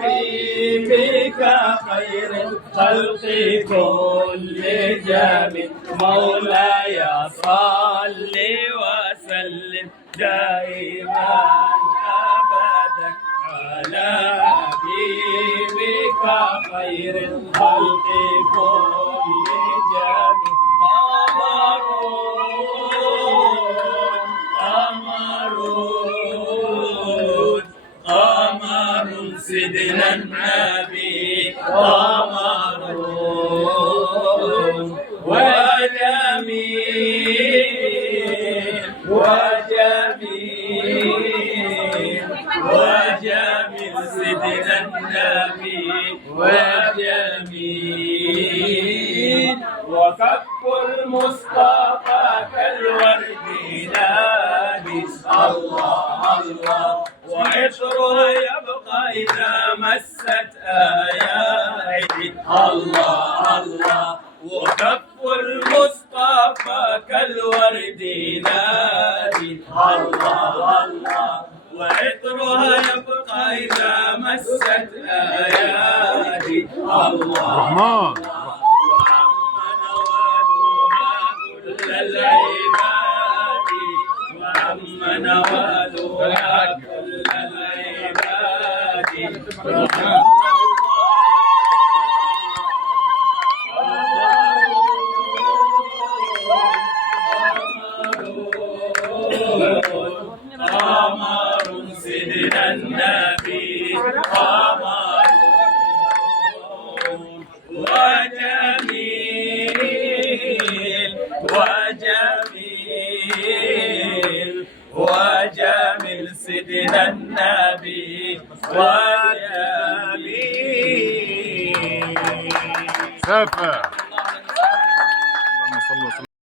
حبيبك خير الخلق كل جميل مولاي صل وسلم دائما أبدا على حبيبك خير الخلق كل جميل قمر سيدنا النبي قمر وجميل سيدنا النبي وجميل وكف المصطفى كالورد نادي الله الله وعطره يبقى إذا مست آياتي الله الله وكف المصطفى كالورد نادي الله الله وعطرها يبقى إذا مست آياتي الله وعم نوالها كل العباد قمر سيدنا النبي قمر وجميل سيدنا النبي وجميل.